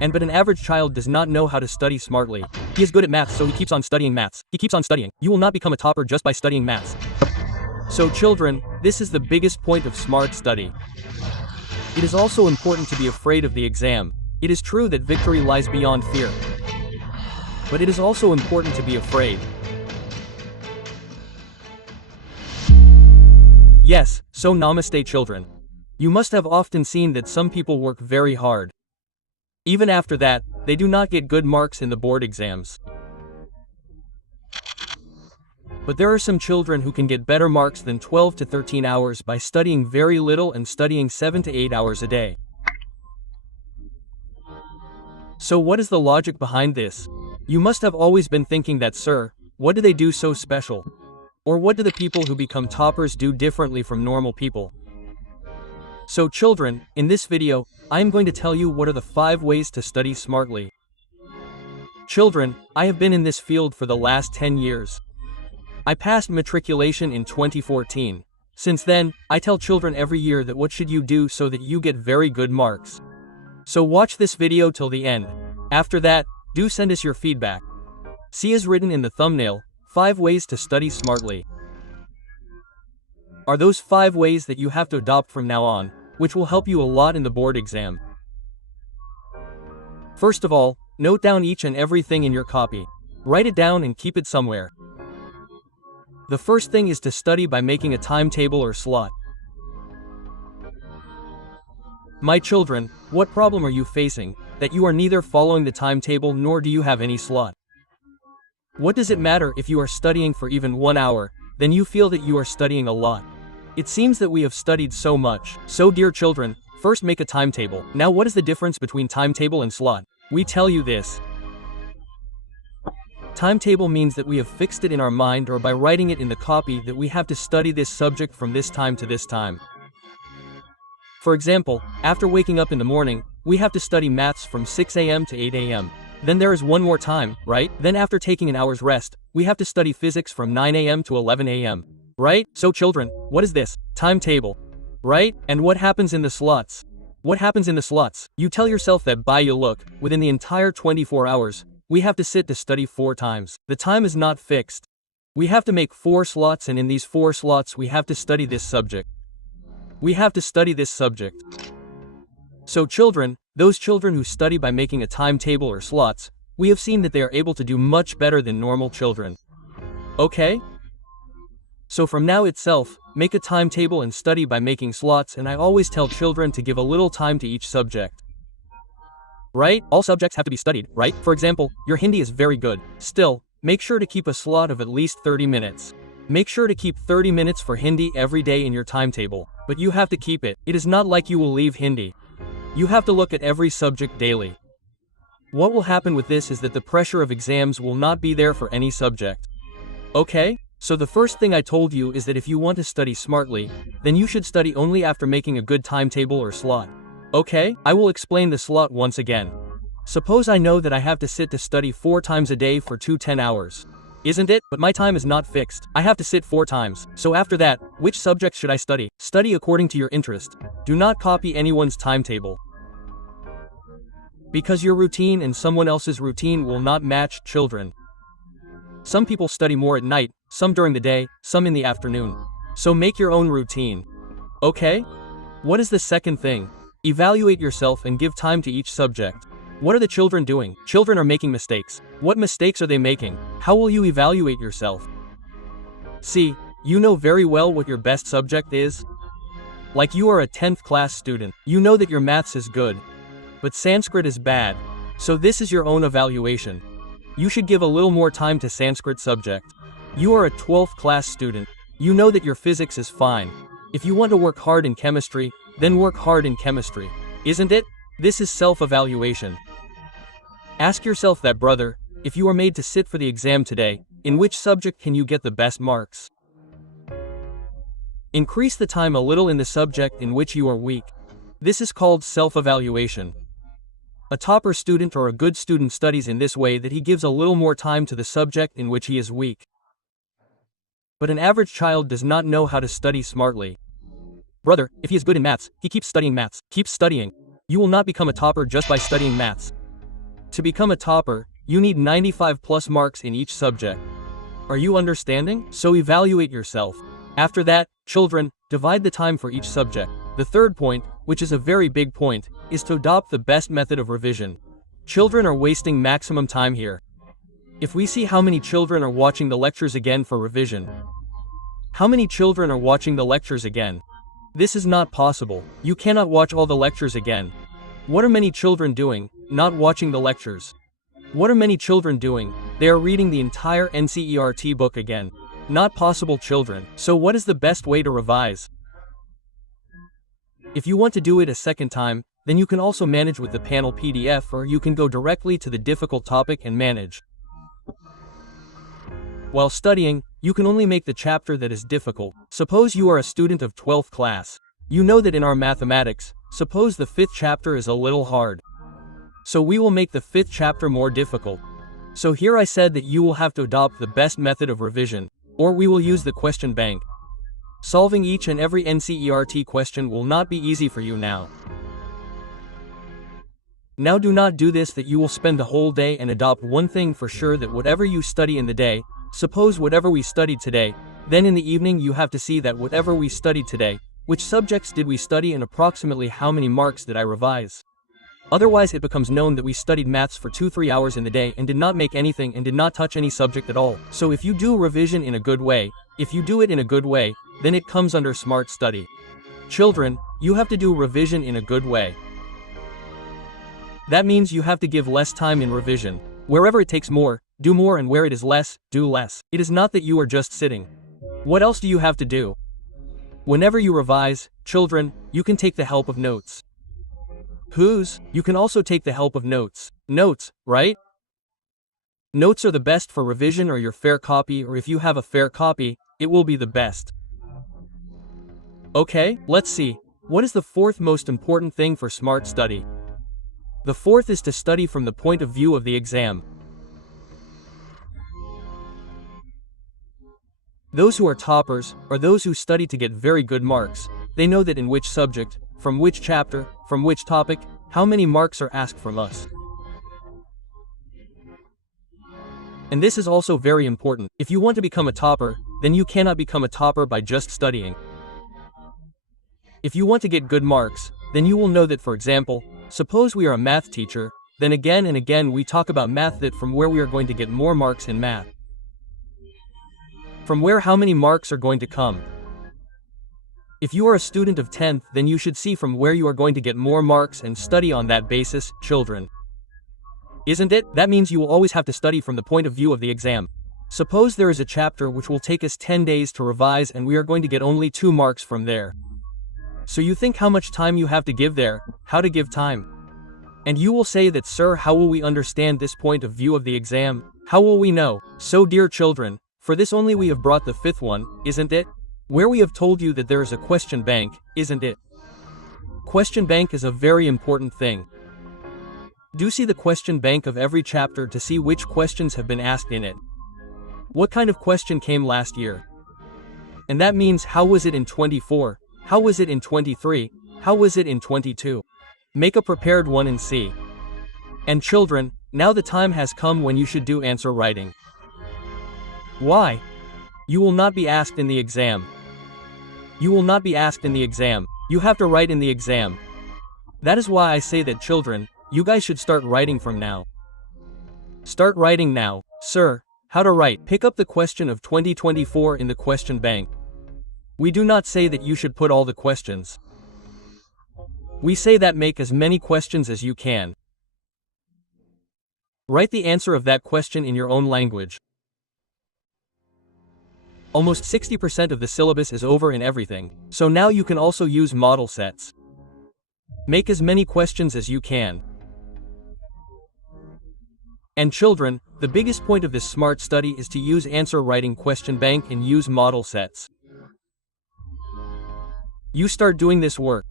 But an average child does not know how to study smartly. He is good at maths, so he keeps on studying maths. He keeps on studying. You will not become a topper just by studying maths. So children, this is the biggest point of smart study. It is also important to be afraid of the exam. It is true that victory lies beyond fear. But it is also important to be afraid. Yes, so namaste children. You must have often seen that some people work very hard. Even after that, they do not get good marks in the board exams. But there are some children who can get better marks than 12 to 13 hours by studying very little and studying 7 to 8 hours a day. So what is the logic behind this? You must have always been thinking that, sir, what do they do so special? Or what do the people who become toppers do differently from normal people? So children, in this video, I am going to tell you what are the 5 ways to study smartly. Children, I have been in this field for the last 10 years. I passed matriculation in 2014. Since then, I tell children every year that what should you do so that you get very good marks. So watch this video till the end. After that, do send us your feedback. See as written in the thumbnail, 5 ways to study smartly. Are those 5 ways that you have to adopt from now on, which will help you a lot in the board exam. First of all, note down each and everything in your copy. Write it down and keep it somewhere. The first thing is to study by making a timetable or slot. My children, what problem are you facing, that you are neither following the timetable nor do you have any slot? What does it matter if you are studying for even 1 hour, then you feel that you are studying a lot? It seems that we have studied so much. So dear children, first make a timetable. Now what is the difference between timetable and slot? We tell you this. Timetable means that we have fixed it in our mind or by writing it in the copy that we have to study this subject from this time to this time. For example, after waking up in the morning, we have to study maths from 6 a.m. to 8 a.m. Then there is one more time, right? Then after taking an hour's rest, we have to study physics from 9 a.m. to 11 a.m. Right? So children, what is this? Timetable. Right? And what happens in the slots? What happens in the slots? You tell yourself that by you look, within the entire 24 hours, we have to sit to study 4 times. The time is not fixed. We have to make 4 slots and in these 4 slots we have to study this subject. We have to study this subject. So children, those children who study by making a timetable or slots, we have seen that they are able to do much better than normal children. Okay? So from now itself, make a timetable and study by making slots, and I always tell children to give a little time to each subject. Right? All subjects have to be studied, right? For example, your Hindi is very good. Still, make sure to keep a slot of at least 30 minutes. Make sure to keep 30 minutes for Hindi every day in your timetable, but you have to keep it. It is not like you will leave Hindi. You have to look at every subject daily. What will happen with this is that the pressure of exams will not be there for any subject. Okay? So the first thing I told you is that if you want to study smartly, then you should study only after making a good timetable or slot. Okay? I will explain the slot once again. Suppose I know that I have to sit to study 4 times a day for 10 hours. Isn't it? But my time is not fixed. I have to sit 4 times. So after that, which subjects should I study? Study according to your interest. Do not copy anyone's timetable. Because your routine and someone else's routine will not match, children. Some people study more at night, some during the day, some in the afternoon. So make your own routine. Okay? What is the second thing? Evaluate yourself and give time to each subject. What are the children doing? Children are making mistakes. What mistakes are they making? How will you evaluate yourself? See, you know very well what your best subject is. Like you are a 10th class student. You know that your maths is good. But Sanskrit is bad. So this is your own evaluation. You should give a little more time to Sanskrit subject. You are a 12th class student. You know that your physics is fine. If you want to work hard in chemistry, then work hard in chemistry. Isn't it? This is self-evaluation. Ask yourself that, brother, if you are made to sit for the exam today, in which subject can you get the best marks? Increase the time a little in the subject in which you are weak. This is called self-evaluation. A topper student or a good student studies in this way that he gives a little more time to the subject in which he is weak. But an average child does not know how to study smartly. Brother, if he is good in maths, he keeps studying maths. Keep studying. You will not become a topper just by studying maths. To become a topper, you need 95 plus marks in each subject. Are you understanding? So evaluate yourself. After that, children, divide the time for each subject. The third point, which is a very big point, is to adopt the best method of revision. Children are wasting maximum time here. If we see how many children are watching the lectures again for revision. How many children are watching the lectures again? This is not possible. You cannot watch all the lectures again. What are many children doing? Not watching the lectures. What are many children doing? They are reading the entire NCERT book again. Not possible, children. So what is the best way to revise? If you want to do it a second time, then you can also manage with the panel PDF, or you can go directly to the difficult topic and manage. While studying, you can only make the chapter that is difficult. Suppose you are a student of 12th class. You know that in our mathematics, suppose the 5th chapter is a little hard. So we will make the 5th chapter more difficult. So here I said that you will have to adopt the best method of revision, or we will use the question bank. Solving each and every NCERT question will not be easy for you now. Now do not do this that you will spend the whole day and adopt one thing for sure, that whatever you study in the day, suppose whatever we studied today, then in the evening you have to see that whatever we studied today, which subjects did we study and approximately how many marks did I revise. Otherwise it becomes known that we studied maths for 2-3 hours in the day and did not make anything and did not touch any subject at all. So if you do revision in a good way, if you do it in a good way, then it comes under smart study. Children, you have to do revision in a good way. That means you have to give less time in revision. Wherever it takes more, do more, and where it is less, do less. It is not that you are just sitting. What else do you have to do? Whenever you revise, children, you can take the help of notes. You can also take the help of notes. Notes, right? Notes are the best for revision or your fair copy, or if you have a fair copy, it will be the best. Okay, let's see. What is the fourth most important thing for smart study? The fourth is to study from the point of view of the exam. Those who are toppers, are those who study to get very good marks. They know that in which subject, from which chapter, from which topic, how many marks are asked from us. And this is also very important. If you want to become a topper, then you cannot become a topper by just studying. If you want to get good marks, then you will know that, for example, suppose we are a math teacher, then again and again we talk about math, that from where we are going to get more marks in math. From where how many marks are going to come. If you are a student of 10th, then you should see from where you are going to get more marks and study on that basis, children. Isn't it? That means you will always have to study from the point of view of the exam. Suppose there is a chapter which will take us 10 days to revise and we are going to get only 2 marks from there. So you think how much time you have to give there, how to give time. And you will say that, sir, how will we understand this point of view of the exam? How will we know? So dear children, for this only we have brought the 5th one, isn't it? Where we have told you that there is a question bank, isn't it? Question bank is a very important thing. Do see the question bank of every chapter to see which questions have been asked in it. What kind of question came last year? And that means how was it in 24? How was it in 23? How was it in 22? Make a prepared one and see. And children, now the time has come when you should do answer writing. Why? You will not be asked in the exam. You will not be asked in the exam. You have to write in the exam. That is why I say that, children, you guys should start writing from now. Start writing now. Sir, how to write? Pick up the question of 2024 in the question bank. We do not say that you should put all the questions. We say that make as many questions as you can. Write the answer of that question in your own language. Almost 60% of the syllabus is over in everything, so now you can also use model sets. Make as many questions as you can. And children, the biggest point of this smart study is to use answer writing question bank and use model sets. You start doing this work.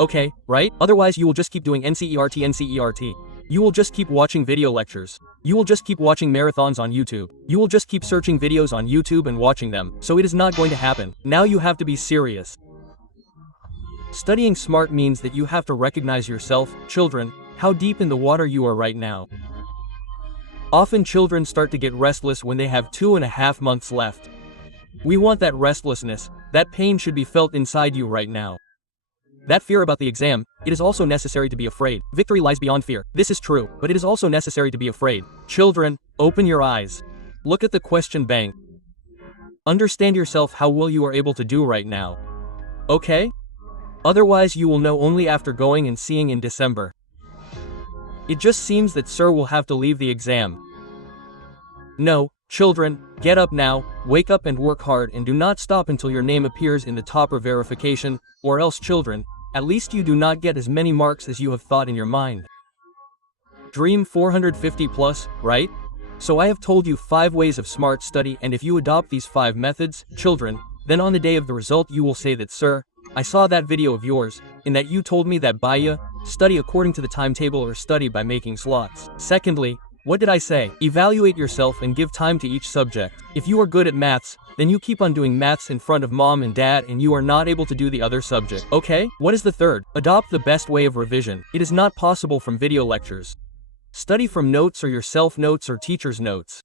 Okay, right? Otherwise you will just keep doing NCERT. You will just keep watching video lectures. You will just keep watching marathons on YouTube. You will just keep searching videos on YouTube and watching them. So it is not going to happen. Now you have to be serious. Studying smart means that you have to recognize yourself, children, how deep in the water you are right now. Often children start to get restless when they have 2.5 months left. We want that restlessness, that pain should be felt inside you right now. That fear about the exam, it is also necessary to be afraid. Victory lies beyond fear. This is true, but it is also necessary to be afraid. Children, open your eyes. Look at the question bank. Understand yourself how well you are able to do right now. Okay? Otherwise you will know only after going and seeing in December. It just seems that sir will have to leave the exam. No, children, get up now, wake up and work hard and do not stop until your name appears in the topper verification, or else children, at least you do not get as many marks as you have thought in your mind. Dream 450 plus, right? So I have told you 5 ways of smart study, and if you adopt these 5 methods, children, then on the day of the result you will say that sir, I saw that video of yours, in that you told me that Baya, study according to the timetable or study by making slots. Secondly, what did I say? Evaluate yourself and give time to each subject. If you are good at maths, then you keep on doing maths in front of mom and dad and you are not able to do the other subject. Okay? What is the third? Adopt the best way of revision. It is not possible from video lectures. Study from notes or your self-notes or teacher's notes.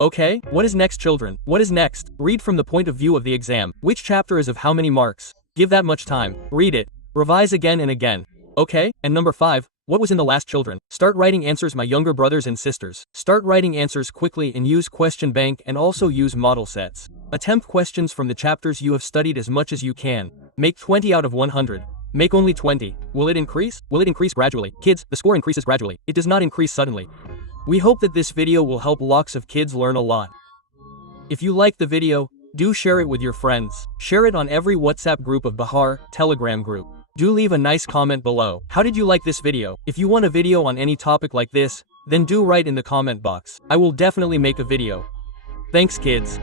Okay? What is next, children? What is next? Read from the point of view of the exam. Which chapter is of how many marks? Give that much time. Read it. Revise again and again. Okay? And number 5, what was in the last, children? Start writing answers, my younger brothers and sisters. Start writing answers quickly and use question bank and also use model sets. Attempt questions from the chapters you have studied as much as you can. Make 20 out of 100. Make only 20. Will it increase? Will it increase gradually? Kids, the score increases gradually. It does not increase suddenly. We hope that this video will help lots of kids learn a lot. If you like the video, do share it with your friends. Share it on every WhatsApp group of Bahar, Telegram group. Do leave a nice comment below. How did you like this video? If you want a video on any topic like this, then do write in the comment box. I will definitely make a video. Thanks, kids.